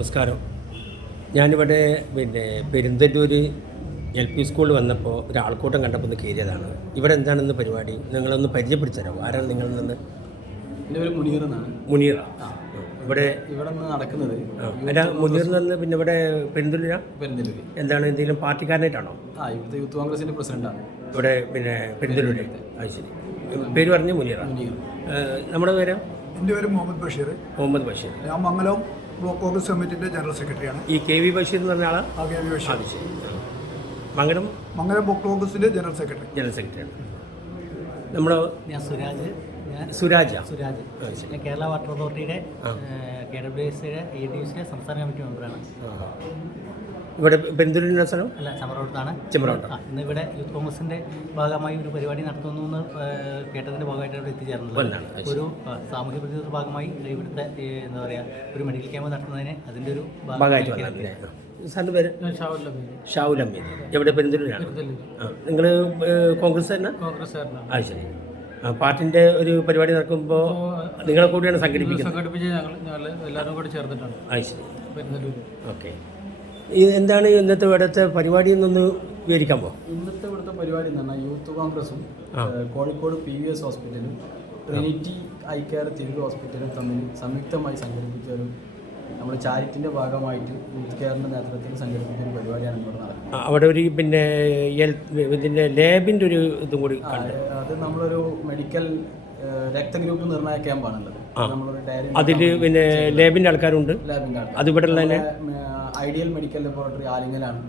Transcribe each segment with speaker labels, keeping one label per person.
Speaker 1: നമസ്കാരം. ഞാനിവിടെ പിന്നെ പെരുന്തല്ലൂർ എൽ പി സ്കൂളിൽ വന്നപ്പോൾ ഒരാൾക്കൂട്ടം കണ്ടപ്പോൾ ഒന്ന് കയറിയതാണ്. ഇവിടെ എന്താണെന്ന് പരിപാടി? നിങ്ങളൊന്ന് പരിചയപ്പെടുത്തി തരാം ആരാണ് നിങ്ങളിൽ നിന്ന്?
Speaker 2: എന്റെ പേര് മുനീർ എന്നാണ്.
Speaker 1: മുനീറ ഇവിടെ
Speaker 2: ഇവിടെ നിന്ന് നടക്കുന്നത്.
Speaker 1: അല്ല മുനീർ എന്ന് പറഞ്ഞാൽ പിന്നെ ഇവിടെ പെരുന്തല്ലൂര?
Speaker 2: പെരുന്തല്ലൂർ
Speaker 1: എന്താണ് എന്തെങ്കിലും പാർട്ടിക്കാരനായിട്ടാണോ?
Speaker 2: ആ ഇവിടുത്തെ യൂത്ത് കോൺഗ്രസിന്റെ പ്രസിഡന്റാണ്.
Speaker 1: ഇവിടെ പിന്നെ പെരുന്തല്ലൂര്. അത് ശരി. പേര് പറഞ്ഞ് മുനീറ?
Speaker 2: മുനീർ.
Speaker 1: ഏഹ്, നമ്മുടെ പേര്?
Speaker 3: എന്റെ പേര് മുഹമ്മദ് ബഷീർ.
Speaker 1: മുഹമ്മദ് ബഷീർ.
Speaker 3: ഞാൻ മംഗലം ബ്ലോക്ക് കോൺഗ്രസ് കമ്മിറ്റിന്റെ ജനറൽ സെക്രട്ടറിയാണ്.
Speaker 1: ഈ കെ വി ബഷീർ എന്ന് പറഞ്ഞ ആൾ
Speaker 3: ആ K V Basheer.
Speaker 1: Mangalam
Speaker 3: Mangalam block കോൺഗ്രസിന്റെ ജനറൽ സെക്രട്ടറി.
Speaker 1: ജനറൽ സെക്രട്ടറിയാണ്. നമ്മുടെ
Speaker 4: ഞാൻ സുരാജ്. ഞാൻ
Speaker 1: സുരാജ?
Speaker 4: സുരാജ്. ഞാൻ കേരള വാട്ടർ അതോറിറ്റിയുടെ. കെ ഡബ്ല്യു എസ് സിയുടെ ഐ ഡി സിയുടെ സംസ്ഥാന കമ്മിറ്റി മെമ്പറാണ്.
Speaker 1: ഇവിടെ പെരുന്തൂരിന്റെ സ്ഥലം?
Speaker 4: അല്ല ചമറോട്ടാണ്
Speaker 1: ചെമ്പ്രോട്ട
Speaker 4: ആ ഇന്ന് ഇവിടെ യൂത്ത് കോൺഗ്രസിന്റെ ഭാഗമായി ഒരു പരിപാടി നടത്തുന്നു എന്ന് കേട്ടതിന്റെ ഭാഗമായിട്ട് ഇവിടെ എത്തിച്ചേർന്നത്. ഒരു ആ, സാമൂഹ്യ പ്രതിരോധ ഭാഗമായി ഇവിടുത്തെ എന്താ പറയുക ഒരു മെഡിക്കൽ ക്യാമ്പ് നടത്തുന്നതിന് അതിന്റെ ഒരു
Speaker 1: ഭാഗമായിട്ട് സാറിന്റെ പേര്? ഷാവുൽ അമ്മീദ് എവിടെ? പെരുന്തൂരിലാണ് നിങ്ങൾ കോൺഗ്രസ് തന്നെ?
Speaker 5: കോൺഗ്രസ്
Speaker 1: അത് ശരി. പാർട്ടിന്റെ പാർട്ടിന്റെ ഒരു പരിപാടി നടക്കുമ്പോൾ നിങ്ങളെ കൂടിയാണ് സംഘടിപ്പിക്കുന്നത്?
Speaker 5: സംഘടിപ്പിച്ച് ഞങ്ങൾ എല്ലാവരും കൂടി ചേർന്നിട്ടാണ്.
Speaker 1: അത് ശരി. ഓക്കെ. എന്താണ് ഇന്നത്തെ ഇവിടുത്തെ പരിപാടി എന്നൊന്ന് വിവരിക്കാമോ
Speaker 2: ഇന്നത്തെ ഇവിടുത്തെ പരിപാടി എന്ന് പറഞ്ഞാൽ യൂത്ത് കോൺഗ്രസും കോഴിക്കോട് പി വി എസ് ഹോസ്പിറ്റലും ട്രിനിറ്റി ഐ കെയർ തിരുവ് ഹോസ്പിറ്റലും തമ്മിൽ സംയുക്തമായി സംഘടിപ്പിച്ച ഒരു നമ്മൾ ചാരിറ്റിന്റെ ഭാഗമായിട്ട് യൂത്ത് കെയറിന്റെ നേതൃത്വത്തിൽ സംഘടിപ്പിച്ച ഒരു പരിപാടിയാണ് ഇവിടെ നടക്കുന്നത്.
Speaker 1: അവിടെ ഒരു പിന്നെ ഇതിന്റെ ലാബിന്റെ ഒരു ഇതും കൂടി
Speaker 2: അത് നമ്മളൊരു മെഡിക്കൽ രക്തഗ്രൂപ്പ് നിർണയ ക്യാമ്പാണുള്ളത്. നമ്മളൊരു ഡയറി
Speaker 1: അതിൽ പിന്നെ ലാബിന്റെ ആൾക്കാരുണ്ട്.
Speaker 2: ലാബിന്റെ ആൾക്കാർ
Speaker 1: അത് ഇവിടെ ഉള്ള തന്നെ
Speaker 2: ഐഡിയൽ മെഡിക്കൽ ലബോറട്ടറി ആലിംഗലാണ്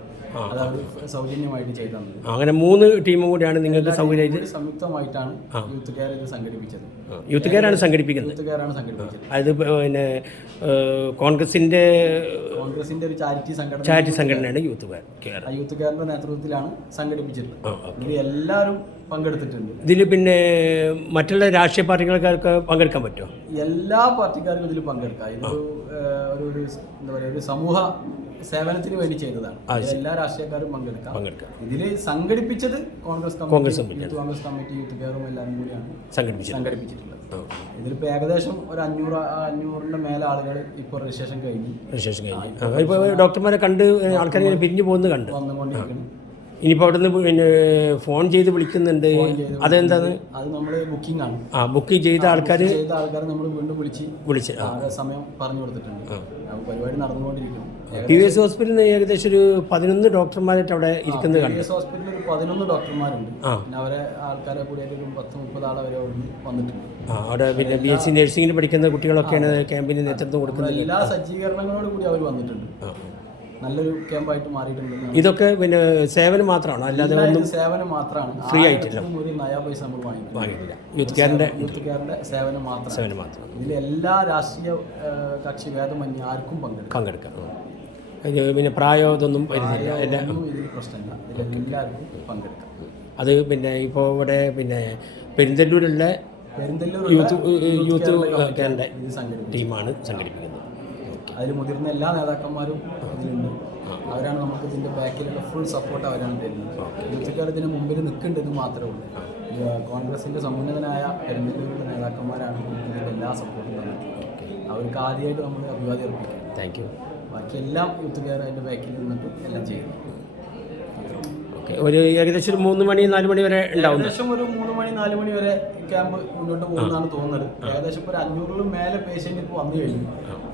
Speaker 2: അത് അവർ സൗജന്യമായിട്ട് ചെയ്തു തന്നത്
Speaker 1: അങ്ങനെ മൂന്ന് ടീമും കൂടിയാണ് നിങ്ങൾക്ക് സൗകര്യമായിട്ട്
Speaker 2: സംയുക്തമായിട്ടാണ് യൂത്ത് കെയർ ഇത് സംഘടിപ്പിച്ചത്.
Speaker 1: യൂത്ത് കെയറാണ് സംഘടിപ്പിക്കുന്നത്.
Speaker 2: യൂത്ത് കെയറാണ് സംഘടിപ്പിച്ചത്.
Speaker 1: അത് പിന്നെ കോൺഗ്രസിന്റെ
Speaker 2: കോൺഗ്രസിന്റെ ഒരു ചാരിറ്റി സംഘടന
Speaker 1: ചാരിറ്റി സംഘടനയാണ് യൂത്ത് കെയർ
Speaker 2: യൂത്ത് കെയറിന്റെ നേതൃത്വത്തിലാണ് സംഘടിപ്പിച്ചിട്ടുള്ളത്. ഇത് എല്ലാവരും പങ്കെടുത്തിട്ടുണ്ട്.
Speaker 1: ഇതിൽ പിന്നെ മറ്റുള്ള രാഷ്ട്രീയ പാർട്ടികൾക്കാർക്ക് പങ്കെടുക്കാൻ പറ്റുമോ?
Speaker 2: എല്ലാ പാർട്ടിക്കാർക്കും ഇതിൽ പങ്കെടുക്കാം. ഒരു ഒരു എന്താ പറയുക ഒരു സമൂഹ സേവനത്തിന് വേണ്ടി ചെയ്തതാണ്. എല്ലാ രാഷ്ട്രീയക്കാരും പങ്കെടുക്കാം. ഇതിൽ സംഘടിപ്പിച്ചത് Congress
Speaker 1: Congress
Speaker 2: youth Congress committee youth കെയറും എല്ലാവരും കൂടിയാണ് സംഘടിപ്പിച്ചിട്ടുള്ളത്. ഇതിലിപ്പോൾ ഏകദേശം ഒരു അഞ്ഞൂറ് അഞ്ഞൂറിന്റെ മേലെ ആളുകൾ ഇപ്പോൾ രജിസ്ട്രേഷൻ കഴിഞ്ഞു.
Speaker 1: രജിസ്ട്രേഷൻ കഴിഞ്ഞു. ഇപ്പോൾ ഡോക്ടർമാരെ കണ്ട് ഇങ്ങനെ പിരിഞ്ഞു പോകുന്നത് കണ്ട്.
Speaker 2: വന്നുകൊണ്ടിരിക്കുന്നു.
Speaker 1: ഇനിയിപ്പോൾ അവിടെ നിന്ന് പിന്നെ ഫോൺ ചെയ്ത് വിളിക്കുന്നുണ്ട്. അതെന്താണ്?
Speaker 2: അത് നമ്മൾ ബുക്കിംഗ് ആണ്.
Speaker 1: ആ ബുക്ക് ചെയ്ത ആൾക്കാർ
Speaker 2: ചെയ്ത ആൾക്കാർ നമ്മൾ വീണ്ടും വിളിച്ച്
Speaker 1: വിളിച്ച്
Speaker 2: സമയം പറഞ്ഞു കൊടുത്തിട്ടുണ്ട്. പരിപാടി നടന്നുകൊണ്ടിരിക്കുന്നു.
Speaker 1: പി വി എസ് ഹോസ്പിറ്റലിൽ ഏകദേശം ഒരു പതിനൊന്ന് ഡോക്ടർമാരായിട്ട് അവിടെ ഇരിക്കുന്നത് കണ്ടു.
Speaker 2: ഹോസ്പിറ്റലിൽ ഒരു പതിനൊന്ന് ഡോക്ടർമാരുണ്ട്.
Speaker 1: ആ.
Speaker 2: പിന്നെ അവരെ ആൾക്കാരെ കൂടിയായിട്ട് ഒരു പത്ത് മുപ്പത് ആളെ വരെ അവിടെ വന്നിട്ടുണ്ട്.
Speaker 1: ആ അവിടെ പിന്നെ ബി എസ് സി നഴ്സിംഗിന് പഠിക്കുന്ന കുട്ടികളൊക്കെയാണ് ക്യാമ്പിന് നേതൃത്വം കൊടുക്കുന്നത്.
Speaker 2: എല്ലാ സജ്ജീകരണങ്ങളോട് കൂടി അവർ വന്നിട്ടുണ്ട്. നല്ലൊരു ക്യാമ്പായിട്ട് മാറിയിട്ടുണ്ട്.
Speaker 1: ഇതൊക്കെ പിന്നെ സേവനം മാത്രമാണ്? അല്ലാതെ ഒന്നും
Speaker 2: സേവനം മാത്രമാണ്.
Speaker 1: ഫ്രീ ആയിട്ടില്ല.
Speaker 2: ഒരു നയാ പൈസ നമ്മൾ
Speaker 1: വാങ്ങിയിട്ടില്ല. യൂത്ത് കെയറിന്റെ
Speaker 2: യൂത്ത് കെയറിന്റെ സേവനം മാത്രം
Speaker 1: സേവനം മാത്രം
Speaker 2: ഇതിൽ എല്ലാ രാഷ്ട്രീയ കക്ഷി ഭേദമന്യേ ആർക്കും പങ്കെടുക്കാം.
Speaker 1: പങ്കെടുക്കാം. പിന്നെ പ്രായോ ഇതൊന്നും വരുന്നില്ല. എല്ലാ അത് പിന്നെ ഇപ്പോൾ ഇവിടെ പിന്നെ പെരിന്തല്ലൂരുള്ള
Speaker 2: പെരിന്തല്ലൂർ
Speaker 1: യൂത്ത് യൂത്ത്
Speaker 2: സംഘടിപ്പിക്കും
Speaker 1: ടീമാണ് സംഘടിപ്പിക്കുന്നത്.
Speaker 2: അതിൽ മുതിർന്ന എല്ലാ നേതാക്കന്മാരും ഇതിലുണ്ട്. അവരാണ് നമുക്ക് ഇതിന്റെ ബാക്കിലുള്ള ഫുൾ സപ്പോർട്ട് അവരാണ് തരുന്നത്. യൂത്തുകാർ ഇതിന് മുമ്പിൽ നിൽക്കേണ്ടത് മാത്രമേ ഉള്ളൂ. കോൺഗ്രസിന്റെ സമുന്നതനായ പെരുന്തല്ലൂരിലെ നേതാക്കന്മാരാണ് ഇതിന്റെ എല്ലാ സപ്പോർട്ടും തന്നത് അവർക്ക് ആദ്യമായിട്ട് നമ്മൾ അഭിവാദ്യം അർപ്പിക്കാം
Speaker 1: താങ്ക് യു.
Speaker 2: ബാക്കി എല്ലാം യൂത്തുകാർ അതിന്റെ ബാക്കിൽ നിന്നിട്ട് എല്ലാം ചെയ്യുന്നു.
Speaker 1: ഓക്കെ. ഒരു ഏകദേശം ഒരു മൂന്ന് മണി നാല് മണി വരെ ഉണ്ടാവും
Speaker 2: ഏകദേശം ഒരു മൂന്ന് മണി നാല് മണി വരെ ക്യാമ്പ് മുന്നോട്ട് പോകുന്നതാണ് തോന്നുന്നത്. ഏകദേശം ഒരു അഞ്ഞൂറിലും മേലെ പേഷ്യന്റ് ഇപ്പോൾ വന്നു കഴിഞ്ഞു.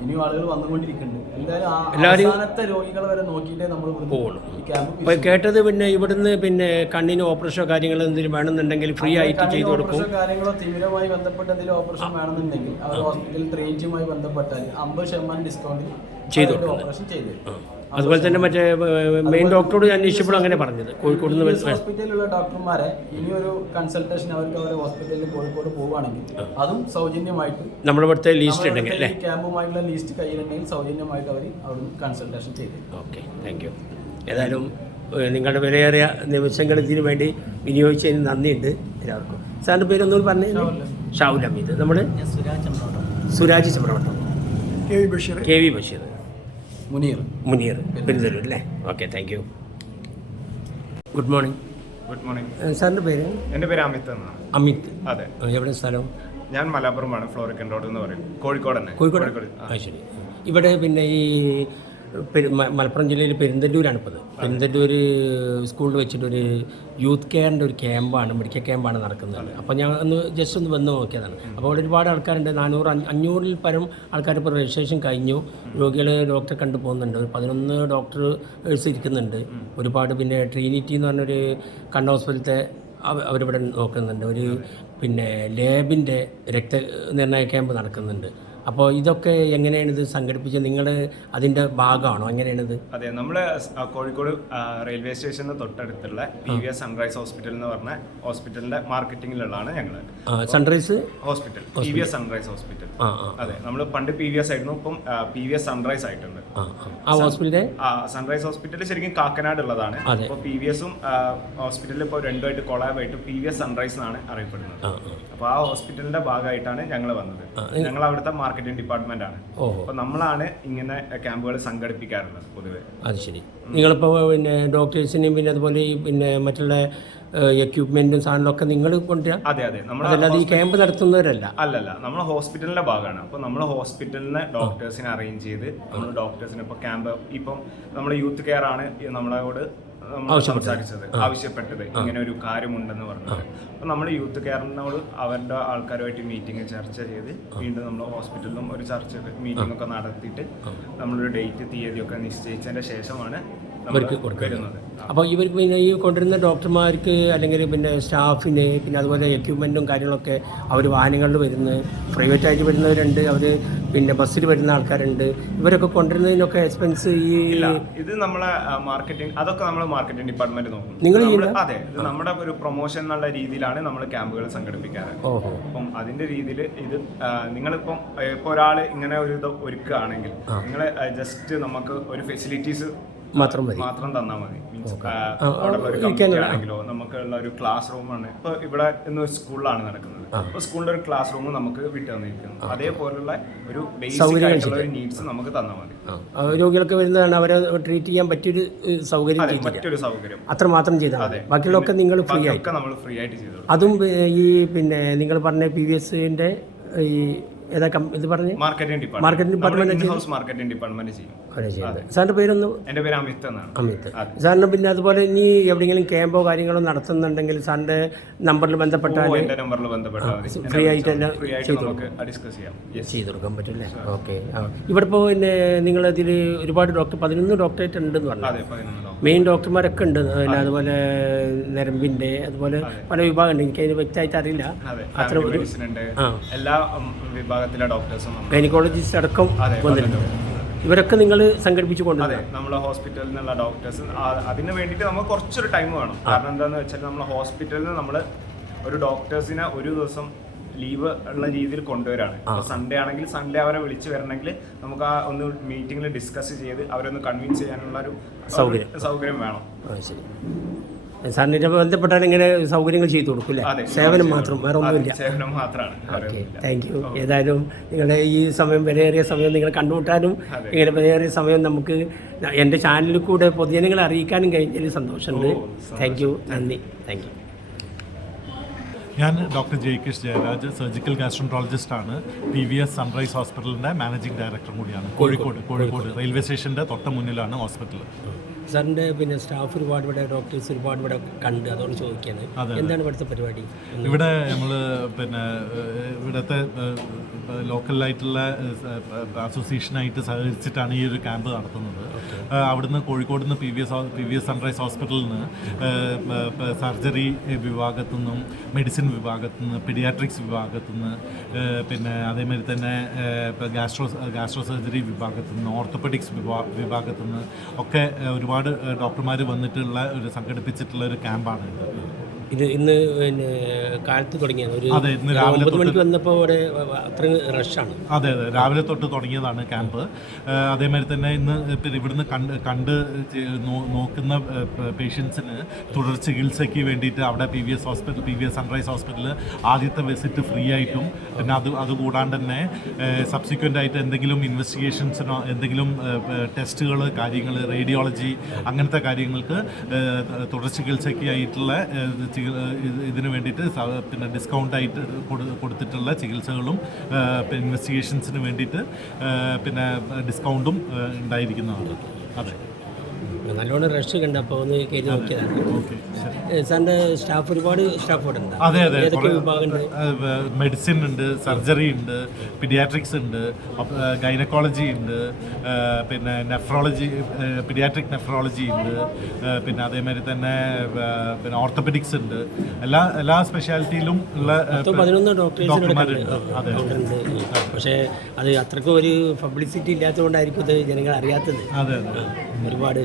Speaker 2: ഇനിയും ആളുകൾ വന്നുകൊണ്ടിരിക്കുന്നുണ്ട്.
Speaker 1: എല്ലാവരും-
Speaker 2: ക്യാമ്പ്
Speaker 1: അപ്പോൾ കേട്ടത് പിന്നെ ഇവിടുന്ന് പിന്നെ കണ്ണിന് ഓപ്പറേഷനോ കാര്യങ്ങളോ എന്തെങ്കിലും വേണമെന്നുണ്ടെങ്കിൽ ഫ്രീ ആയിട്ട് ചെയ്തു കൊടുക്കും.
Speaker 2: ഓപ്പറേഷൻ കാര്യങ്ങളോ തീവ്രമായി ബന്ധപ്പെട്ട എന്തെങ്കിലും ഓപ്പറേഷൻ വേണമെന്നുണ്ടെങ്കിൽ ഹോസ്പിറ്റൽ റേഞ്ചുമായി ബന്ധപ്പെട്ടാൽ അമ്പത് ശതമാനം ഡിസ്കൗണ്ടിൽ
Speaker 1: ചെയ്തു
Speaker 2: ഓപ്പറേഷൻ ചെയ്തു.
Speaker 1: അതുപോലെ തന്നെ മറ്റേ മെയിൻ ഡോക്ടറോട് ഞാൻ അന്വേഷിച്ചപ്പോൾ അങ്ങനെ പറഞ്ഞത്. കോഴിക്കോട് നിന്ന്
Speaker 2: ഹോസ്പിറ്റലിലുള്ള ഡോക്ടർമാരെ ഇനി ഒരു കൺസൾട്ടേഷൻ അവർക്ക് അവരെ ഹോസ്പിറ്റലിൽ കോഴിക്കോട് പോവുകയാണെങ്കിൽ അതും സൗജന്യമായിട്ട്
Speaker 1: നമ്മുടെ ഇവിടുത്തെ ലിസ്റ്റ് ഉണ്ടെങ്കിൽ അല്ലേ?
Speaker 2: ക്യാമ്പുമായിട്ടുള്ള ലിസ്റ്റ് കയ്യിലുണ്ടെങ്കിൽ സൗജന്യമായിട്ട് അവർ അവിടുന്ന് കൺസൾട്ടേഷൻ ചെയ്തു
Speaker 1: ഓക്കെ താങ്ക് യു ഏതായാലും നിങ്ങളുടെ വിലയേറിയ നിമിഷങ്ങൾ ഇതിനു വേണ്ടി വിനിയോഗിച്ചതിന് നന്ദിയുണ്ട് എല്ലാവർക്കും. സാറിന്റെ പേരൊന്നും പറഞ്ഞു. ഷാവുൽ അമീദ് നമ്മൾ
Speaker 4: Suraj
Speaker 1: Chamravattam
Speaker 3: K V Basheer.
Speaker 1: K V Basheer.
Speaker 2: Muneer.
Speaker 1: Muneer Perunthalloor അല്ലേ? Okay thank you good morning
Speaker 6: good morning
Speaker 1: സാറിന്റെ പേര്?
Speaker 6: എന്റെ പേര് അമിത് എന്നാണ്.
Speaker 1: അമിത്.
Speaker 6: അതെ.
Speaker 1: എവിടെ സ്ഥലം?
Speaker 6: ഞാൻ മലപ്പുറമാണ് ഫ്ലോറിക്കൻ റോഡ് എന്ന് പറയും. കോഴിക്കോട് തന്നെ.
Speaker 1: കോഴിക്കോട്?
Speaker 6: ആ.
Speaker 1: ശരി. ഇവിടെ പിന്നെ ഈ മലപ്പുറം ജില്ലയിൽ പെരിന്തല്ലൂരാണിപ്പോൾ പെരിന്തല്ലൂർ സ്കൂളിൽ വെച്ചിട്ടൊരു യൂത്ത് കെയറിന്റെ ഒരു ക്യാമ്പാണ് മെഡിക്കൽ ക്യാമ്പാണ് നടക്കുന്നത്. അപ്പോൾ ഞാൻ ഒന്ന് ജസ്റ്റ് ഒന്ന് വന്ന് നോക്കിയതാണ്. അപ്പോൾ അവിടെ ഒരുപാട് ആൾക്കാരുണ്ട്. നാനൂറ് അഞ്ഞ- അഞ്ഞൂറിൽ പരം ആൾക്കാർ ഇപ്പോൾ രജിസ്ട്രേഷൻ കഴിഞ്ഞു. രോഗികൾ ഡോക്ടറെ കണ്ടു പോകുന്നുണ്ട്. ഒരു പതിനൊന്ന് ഡോക്ടേഴ്സ് ഇരിക്കുന്നുണ്ട്. ഒരുപാട് പിന്നെ ട്രീനിറ്റി എന്ന് പറഞ്ഞൊരു കണ്ണ ഹോസ്പിറ്റലത്തെ അവ- അവരിവിടെ നോക്കുന്നുണ്ട്. ഒരു പിന്നെ ലേബിന്റെ രക്തനിർണയ ക്യാമ്പ് നടക്കുന്നുണ്ട്. അപ്പോൾ ഇതൊക്കെ എങ്ങനെയാണ് ഇത് സംഘടിപ്പിച്ചത്? നിങ്ങൾ അതിന്റെ ഭാഗമാണോ? എങ്ങനെയാണിത്?
Speaker 6: അതെ നമ്മൾ കോഴിക്കോട് റെയിൽവേ സ്റ്റേഷന് തൊട്ടടുത്തുള്ള P V S sunrise hospital എന്ന് പറഞ്ഞ ഹോസ്പിറ്റലിന്റെ മാർക്കറ്റിംഗിലുള്ളതാണ് ഞങ്ങൾ
Speaker 1: sunrise?
Speaker 6: Hospital P V S sunrise hospital. അതെ നമ്മൾ പണ്ട് പി വി എസ് ആയിരുന്നു ഇപ്പം പി വി എസ് സൺറൈസ് ആയിട്ടുണ്ട്.
Speaker 1: ആ. ആ.
Speaker 6: സൺറൈസ് ഹോസ്പിറ്റൽ ശരിക്കും കാക്കനാട് ഉള്ളതാണ്. അപ്പോൾ പി വി എസും ഹോസ്പിറ്റലിൽ ഇപ്പോൾ രണ്ടുമായിട്ട് കൊളാബായിട്ട് പി വി എസ് സൺറൈസ് എന്നാണ് അറിയപ്പെടുന്നത്. അപ്പോൾ ആ. ഹോസ്പിറ്റലിന്റെ ഭാഗമായിട്ടാണ് ഞങ്ങൾ വന്നത്. ഞങ്ങൾ അവിടുത്തെ മാർക്കറ്റിംഗ് ഡിപ്പാർട്ട്മെന്റ് ആണ്.
Speaker 1: അപ്പൊ
Speaker 6: അപ്പോൾ നമ്മളാണ് ഇങ്ങനെ ക്യാമ്പുകൾ സംഘടിപ്പിക്കാറുള്ളത് പൊതുവെ.
Speaker 1: അത് ശരി. നിങ്ങളിപ്പോൾ പിന്നെ ഡോക്ടേഴ്സിനെയും പിന്നെ അതുപോലെ ഈ പിന്നെ മറ്റുള്ള എക്യൂപ്മെന്റും സാധനങ്ങളൊക്കെ നിങ്ങൾ കൊണ്ടുവരാം?
Speaker 6: അതെ അതെ. നമ്മൾ
Speaker 1: അതല്ലാതെ ഈ ക്യാമ്പ് നടത്തുന്നവരല്ല.
Speaker 6: അല്ലല്ല. നമ്മൾ ഹോസ്പിറ്റലിന്റെ ഭാഗമാണ്. അപ്പോൾ നമ്മൾ ഹോസ്പിറ്റലിന് ഡോക്ടേഴ്സിനെ അറേഞ്ച് ചെയ്ത് നമ്മൾ ഡോക്ടേഴ്സിന് ഇപ്പോൾ ക്യാമ്പ് ഇപ്പം നമ്മൾ യൂത്ത് കെയർ ആണ്. നമ്മളോട് സംസാരിച്ചത് ആവശ്യപ്പെട്ടത് ഇങ്ങനെ ഒരു കാര്യമുണ്ടെന്ന് പറഞ്ഞത്. അപ്പൊ നമ്മൾ യൂത്ത് കെയറിനോട് അവരുടെ ആൾക്കാരുമായിട്ട് മീറ്റിംഗ് ചർച്ച ചെയ്ത് വീണ്ടും നമ്മൾ ഹോസ്പിറ്റലിലും ഒരു ചർച്ച മീറ്റിംഗ് ഒക്കെ നടത്തിയിട്ട് നമ്മളൊരു ഡേറ്റ് തീയതി ഒക്കെ നിശ്ചയിച്ചതിന്റെ ശേഷമാണ്
Speaker 1: അവർക്ക് കൊടുക്കുന്നത്. അപ്പോൾ ഇവർക്ക് പിന്നെ ഈ കൊണ്ടുവരുന്ന ഡോക്ടർമാർക്ക് അല്ലെങ്കിൽ പിന്നെ സ്റ്റാഫിന് പിന്നെ അതുപോലെ എക്യുപ്മെന്റും കാര്യങ്ങളൊക്കെ അവർ വാഹനങ്ങളിൽ വരുന്നത്. പ്രൈവറ്റായിട്ട് വരുന്നവരുണ്ട്. അവർ പിന്നെ ബസ്സിൽ വരുന്ന ആൾക്കാരുണ്ട്. ഇവരൊക്കെ കൊണ്ടുവരുന്നതിനൊക്കെ എക്സ്പെൻസ് ഈ
Speaker 6: ഇത് നമ്മളെ മാർക്കറ്റിംഗ് അതൊക്കെ നമ്മൾ മാർക്കറ്റിംഗ് ഡിപ്പാർട്ട്മെന്റ് നോക്കും.
Speaker 1: നിങ്ങൾ
Speaker 6: അതെ ഇത് നമ്മുടെ ഒരു പ്രൊമോഷൻ എന്നുള്ള രീതിയിലാണ് നമ്മൾ ക്യാമ്പുകൾ സംഘടിപ്പിക്കാറ്. അപ്പം അതിന്റെ രീതിയിൽ ഇത് നിങ്ങളിപ്പം ഇപ്പോൾ ഒരാൾ ഇങ്ങനെ ഒരു ഇത് ഒരുക്കുകയാണെങ്കിൽ നിങ്ങൾ ജസ്റ്റ് നമുക്ക് ഒരു ഫെസിലിറ്റീസ്
Speaker 1: മാത്രം മതി.
Speaker 6: മാത്രം തന്നാൽ മതി. മീൻസ് അവിടെ ആണെങ്കിലോ നമുക്കുള്ള ഒരു ക്ലാസ് റൂമാണ് ഇപ്പൊ ഇവിടെ ഇന്ന് സ്കൂളിലാണ് നടക്കുന്നത്. അപ്പൊ സ്കൂളിന്റെ ഒരു ക്ലാസ് റൂം നമുക്ക് വിട്ടു തന്നിരിക്കുന്നു അതേപോലുള്ള ഒരു ബേസിക് ആയിട്ടുള്ള ഒരു നീഡ്സ് നമുക്ക് തന്നാൽ മതി.
Speaker 1: രോഗികൾക്ക് വരുന്നതാണ് അവരെ ട്രീറ്റ് ചെയ്യാൻ പറ്റിയൊരു സൗകര്യം
Speaker 6: മറ്റൊരു സൗകര്യം.
Speaker 1: അത്ര മാത്രം ചെയ്താൽ മതി. ബാക്കിയുള്ളതൊക്കെ നിങ്ങൾ ഫ്രീ
Speaker 6: ആയിട്ട് നമ്മൾ ഫ്രീ ആയിട്ട് ചെയ്തു
Speaker 1: അതും ഈ പിന്നെ നിങ്ങൾ പറഞ്ഞ പി വി എസിന്റെ ഈ ഏതാ ഇത് പറഞ്ഞു?
Speaker 6: Marketing department house marketing department ചെയ്യും.
Speaker 1: ചെയ്യുന്നത്. സാറിന്റെ പേരൊന്ന്
Speaker 6: എന്റെ പേര് അമിത് എന്നാണ്.
Speaker 1: അമിത്. സാറിന് പിന്നെ അതുപോലെ ഇനി എവിടെയെങ്കിലും ക്യാമ്പോ കാര്യങ്ങളോ നടത്തുന്നുണ്ടെങ്കിൽ സാറിന്റെ നമ്പറിൽ ബന്ധപ്പെട്ടാൽ
Speaker 6: ഓ, എന്റെ നമ്പറിൽ ബന്ധപ്പെട്ടാൽ
Speaker 1: ഫ്രീ ആയിട്ട് എല്ലാം
Speaker 6: ചെയ്തു ഡിസ്കസ് ചെയ്യാം.
Speaker 1: ചെയ്ത് കൊടുക്കാൻ പറ്റില്ലേ? ഓക്കെ. ഇവിടെ ഇപ്പോൾ പിന്നെ നിങ്ങളതിൽ ഒരുപാട് ഡോക്ടർ പതിനൊന്ന് ഡോക്ടറേറ്റ് ഉണ്ടെന്ന് പറഞ്ഞു. മെയിൻ ഡോക്ടർമാരൊക്കെ ഉണ്ട്. പിന്നെ അതുപോലെ നരമ്പിന്റെ അതുപോലെ പല വിഭാഗം ഉണ്ട് എനിക്ക് അതിന് വ്യക്തമായിട്ട് അറിയില്ല.
Speaker 6: അതെ.
Speaker 1: അത്ര ഒരു.
Speaker 6: എല്ലാ വിഭാഗത്തിലെ ഡോക്ടേഴ്സും
Speaker 1: ഗൈനക്കോളജിസ്റ്റ് അടക്കം വന്നിട്ടുണ്ട്. ഇവരൊക്കെ നിങ്ങൾ സംഘടിപ്പിച്ചു
Speaker 6: അതെ
Speaker 1: കൊണ്ടുവന്നത്
Speaker 6: നമ്മളെ ഹോസ്പിറ്റലിൽ നിന്നുള്ള ഡോക്ടേഴ്സ് അതിന് വേണ്ടിയിട്ട് നമുക്ക് കുറച്ചൊരു ടൈം വേണം. കാരണം എന്താണെന്ന് വെച്ചാൽ നമ്മൾ ഹോസ്പിറ്റലിൽ നിന്ന് നമ്മൾ ഒരു ഡോക്ടേഴ്സിനെ ഒരു ദിവസം ലീവ് ഉള്ള രീതിയിൽ കൊണ്ടുവരാണ്. അപ്പോൾ സൺഡേ ആണെങ്കിൽ സൺഡേ അവരെ വിളിച്ചു വരണമെങ്കിൽ നമുക്ക് ആ ഒന്ന് മീറ്റിംഗിൽ ഡിസ്കസ് ചെയ്ത് അവരൊന്ന് കൺവിൻസ് ചെയ്യാനുള്ള ഒരു
Speaker 1: സൗകര്യം.
Speaker 6: സൗകര്യം വേണം.
Speaker 1: ശരി. സാറിന്റെ ബന്ധപ്പെട്ടാണ് ഇങ്ങനെ സൗകര്യങ്ങൾ ചെയ്തു കൊടുക്കില്ല? സേവനം മാത്രം വേറെ ഒന്നുമില്ല.
Speaker 6: സേവനം മാത്രമാണ്.
Speaker 1: താങ്ക് യു ഏതായാലും നിങ്ങളുടെ ഈ സമയം വിലയേറിയ സമയം നിങ്ങൾ കണ്ടുമുട്ടാനും ഇങ്ങനെ വിലയേറിയ സമയം നമുക്ക് എന്റെ ചാനലിൽ കൂടെ പൊതുജനങ്ങളെ അറിയിക്കാനും കഴിഞ്ഞതിൽ സന്തോഷമുണ്ട്. താങ്ക് യു നന്ദി. താങ്ക് യു
Speaker 7: ഞാൻ doctor Jayakesh Jayaraj surgical gastroenterologist ആണ്. പി വി എസ് സൺറൈസ് ഹോസ്പിറ്റലിന്റെ മാനേജിംഗ് ഡയറക്ടർ കൂടിയാണ്. കോഴിക്കോട് കോഴിക്കോട് റെയിൽവേ സ്റ്റേഷന്റെ തൊട്ട മുന്നിലാണ് ഹോസ്പിറ്റൽ
Speaker 1: സാറിന്റെ പിന്നെ സ്റ്റാഫ് ഒരുപാട് ഇവിടെ ഡോക്ടേഴ്സ് ഒരുപാട് ഇവിടെ കണ്ട് അതുകൊണ്ട് ചോദിക്കുകയാണ്. എന്താണ് ഇവിടുത്തെ പരിപാടി?
Speaker 7: ഇവിടെ നമ്മൾ പിന്നെ ഇവിടുത്തെ ലോക്കലായിട്ടുള്ള അസോസിയേഷനായിട്ട് സഹകരിച്ചിട്ടാണ് ഈ ഒരു ക്യാമ്പ് നടത്തുന്നത്. അവിടുന്ന് കോഴിക്കോട് നിന്ന് P V S P V S sunrise ഹോസ്പിറ്റലിൽ നിന്ന് സർജറി വിഭാഗത്തു നിന്നും മെഡിസിൻ വിഭാഗത്തു നിന്ന് പെഡിയാട്രിക്സ് വിഭാഗത്തു നിന്ന് പിന്നെ അതേമാതിരി തന്നെ ഗാസ്ട്രോ ഗാസ്ട്രോ സർജറി വിഭാഗത്തു നിന്ന് ഓർത്തോപെഡിക്സ് വിഭാ വിഭാഗത്തു നിന്ന് ഒക്കെ ഒരുപാട് ഡോക്ടർമാർ വന്നിട്ടുള്ള ഒരു സംഘടിപ്പിച്ചിട്ടുള്ള ഒരു ക്യാമ്പാണ് ഇത്.
Speaker 1: ഇത് ഇന്ന് പിന്നെ കാലത്ത് തുടങ്ങിയത്. ഒരു
Speaker 7: അതെ, ഇന്ന് രാവിലെ
Speaker 1: ഒമ്പത് മണിക്ക് വന്നപ്പോൾ ഇവിടെ അത്ര റഷാണ്
Speaker 7: അതെ അതെ. രാവിലെ തൊട്ട് തുടങ്ങിയതാണ് ക്യാമ്പ് അതേമാതിരി തന്നെ ഇന്ന് പിന്നെ ഇവിടുന്ന് കണ്ട് കണ്ട് നോക്കുന്ന പേഷ്യൻസിന് തുടർ ചികിത്സയ്ക്ക് വേണ്ടിയിട്ട് അവിടെ P V S hospital P V S sunrise ഹോസ്പിറ്റലിൽ ആദ്യത്തെ വിസിറ്റ് ഫ്രീ ആയിട്ടും പിന്നെ അത് അതുകൂടാണ്ട് തന്നെ സബ്സിക്വന്റ് ആയിട്ട് എന്തെങ്കിലും ഇൻവെസ്റ്റിഗേഷൻസിനോ എന്തെങ്കിലും ടെസ്റ്റുകൾ കാര്യങ്ങൾ റേഡിയോളജി അങ്ങനത്തെ കാര്യങ്ങൾക്ക് തുടർ ചികിത്സയ്ക്ക് ആയിട്ടുള്ള ഇതിന് വേണ്ടിയിട്ട് പിന്നെ ഡിസ്കൗണ്ടായിട്ട് കൊടുത്തിട്ടുള്ള ചികിത്സകളും ഇൻവെസ്റ്റിഗേഷൻസിന് വേണ്ടിയിട്ട് പിന്നെ ഡിസ്കൗണ്ടും ഉണ്ടായിരിക്കുന്നതാണ്. അതെ.
Speaker 1: നല്ലോണം റഷ് കണ്ടപ്പോൾ ഒന്ന് കയറി നോക്കിയതാണ്. സാറിന്റെ സ്റ്റാഫ് ഒരുപാട് സ്റ്റാഫ് ഇവിടെ ഉണ്ട്.
Speaker 7: അതെ അതെ മെഡിസിൻ ഉണ്ട് സർജറി ഉണ്ട് പിഡിയാട്രിക്സ് ഉണ്ട് ഗൈനക്കോളജി ഉണ്ട് പിന്നെ നെഫ്രോളജി പിഡിയാട്രിക് നെഫ്രോളജി ഉണ്ട് പിന്നെ അതേമാതിരി തന്നെ പിന്നെ ഓർത്തോപെഡിക്സ് ഉണ്ട്. എല്ലാ എല്ലാ സ്പെഷ്യാലിറ്റിയിലും ഉള്ള
Speaker 1: പതിനൊന്ന് ഡോക്ടേഴ്സ് പക്ഷേ അത് അത്രക്കും ഒരു പബ്ലിസിറ്റി ഇല്ലാത്തതുകൊണ്ടായിരിക്കും ഇത് ജനങ്ങൾ അറിയാത്തത്.
Speaker 7: അതെ അതെ.
Speaker 1: ഒരുപാട്